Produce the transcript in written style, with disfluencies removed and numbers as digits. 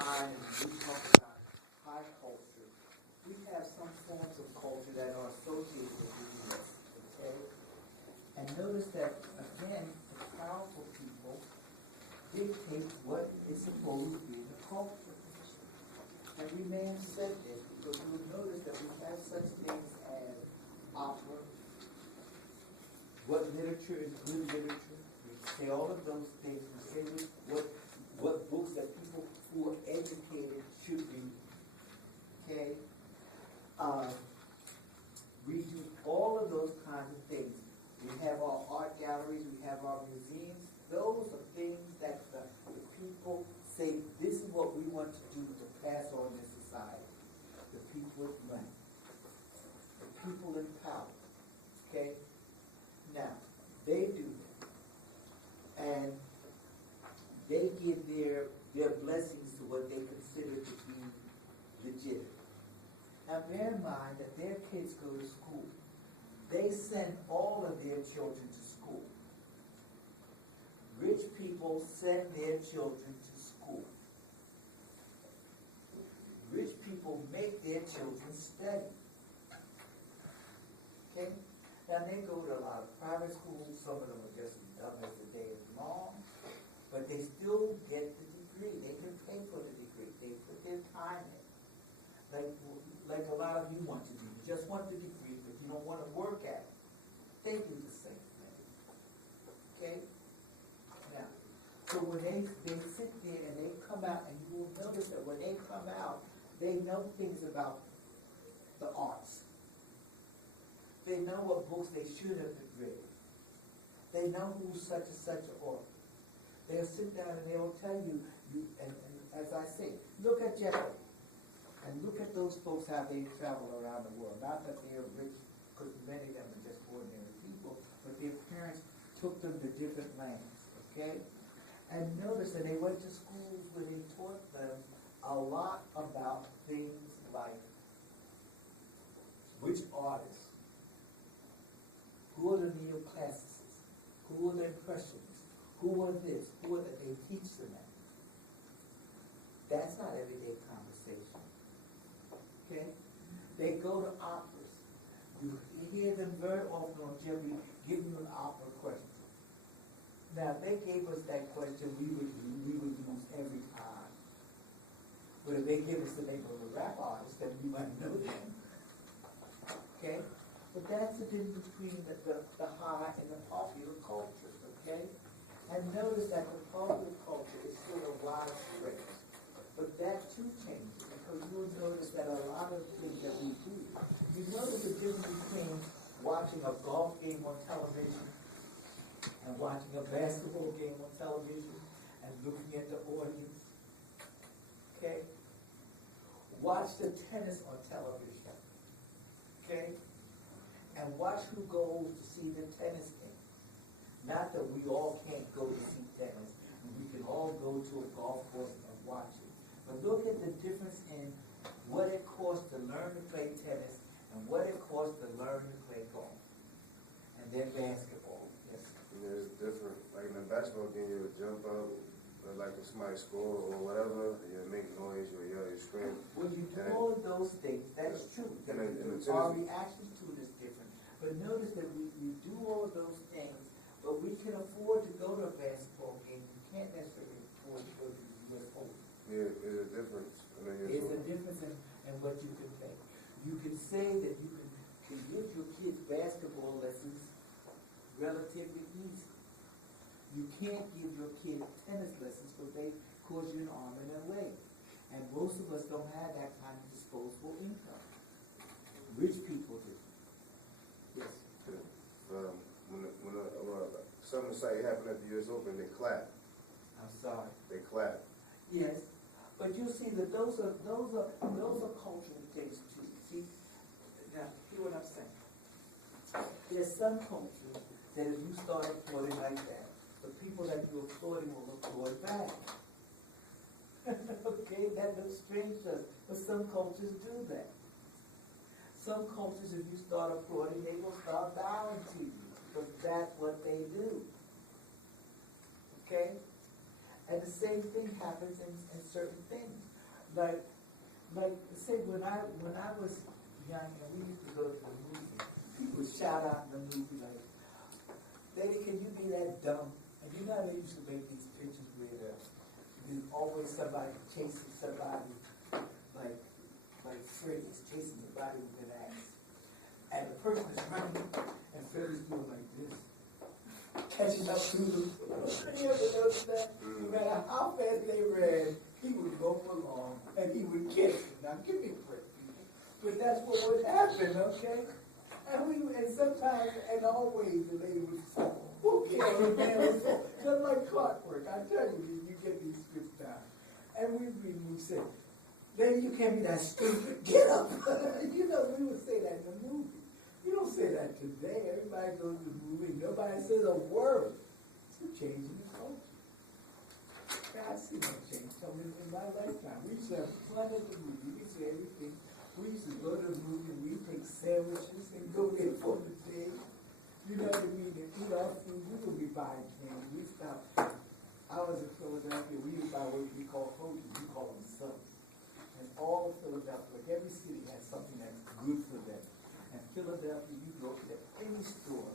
mind and we talk about high culture, we have some forms of culture that are associated with this, okay? And notice that, again, the powerful people dictate what is supposed to be the culture. And we may have said this because you will notice that we have such things as opera. What literature is good literature? We say all of those things. We say what books that people who are educated should read. Okay? We do all of those kinds of things. We have our art galleries, we have our museums. Those are things that the people say, this is what we want to do to pass on this society. The people with money. The people in power. Okay? Now, they do that. And they give their blessings to what they consider to be legitimate. Now bear in mind that their kids go to school. They send all of their children to school. Rich people send their children to school. Rich people make their children study. Okay? Now they go to a lot of private schools. Some of them are just as dumb as the day is long. But they still get the degree. They can pay for the degree. They put their time in. Like a lot of you want to do. You just want the degree, but you don't want to work at it. They do the same thing. Okay? Now, so when they sit there and they come out, and you will notice that when they come out, they know things about the arts. They know what books they should have read. They know who's such and such an author. They'll sit down and they'll tell you, and as I say, look at Jeffrey. And look at those folks, how they travel around the world. Not that they are rich, because many of them are just ordinary people, but their parents took them to different lands, okay? And notice that they went to schools where they taught them a lot about things like which artists, who are the neoclassicists, who are the impressionists, who are this, who are that. They teach them that. That's not everyday conversation. Okay? They go to operas. You hear them very often on Jeopardy give you an opera question. Now, if they gave us that question, we would use every time. But if they give us the name of a rap artist, then we might know them. Okay? But that's the difference between the high and the popular cultures, okay? And notice that the popular culture is still a wide stretch. But that too changes, because you'll notice that a lot of things that we do, you notice the difference between watching a golf game on television and watching a basketball game on television and looking at the audience. Okay? Watch the tennis on television. Okay? And watch who goes to see the tennis game. Not that we all can't go to see tennis, and we can all go to a golf course and watch it. But look at the difference in what it costs to learn to play tennis and what it costs to learn to play golf. And then basketball. Yes. Yeah, it's different. Like in a basketball game, you would jump up, like if somebody score or whatever, you make noise, you yell, you scream. When you do all of those things, that's true. Our reaction to it is different. But notice that we do all of those things, but we can afford to go to a basketball game. You can't necessarily afford to go to the U.S. Open. Yeah, there's a difference. There's a difference in what you can pay. You can say that you can give your kids basketball lessons relatively easy. You can't give your kid tennis lessons because they cause you an arm and a leg. And most of us don't have that kind of disposable income. Rich people do. Yes. When something exciting happened at the U.S. Open, they clap. I'm sorry. They clap. Yes. But you see that those are cultural things too. See, now hear what I'm saying. There's some cultures that if you start applauding like that, the people that you're applauding will applaud back. Okay, that looks strange to us, but some cultures do that. Some cultures, if you start applauding, they will start bowing to you because that's what they do. Okay. And the same thing happens in certain things. like, say, when I was young and we used to go to the movie, people would shout out in the movie like, "Lady, can you be that dumb?" And you know they used to make these pictures where there's always somebody chasing somebody, like Fred is chasing somebody with an axe. And the person is running, and Fred is doing like this, catching up to them. You ever notice that? No matter how fast they ran, he would go along, and he would catch them. Now, give me a break, people. But that's what would happen, okay? And sometimes, and always, the lady would fall. Okay, the man would fall. Just like clockwork. I tell you, you get these scripts down. And we say, "Lady, you can't be that stupid. Get up." You know, we would say that in the movie. You don't say that today. Everybody goes to the movie. Nobody says a word. You're changing the culture. I see no change coming in my lifetime. We used to have fun at the movie. We used to everything. We used to go to the movie and we take sandwiches and go there for the day. You know what I mean? And eat our food. We would be buying candy. We stopped. I was in Philadelphia. We would buy what we call hoagies. We call them subs. And all of Philadelphia, like every city has something that's good for them. And Philadelphia, you go to any store,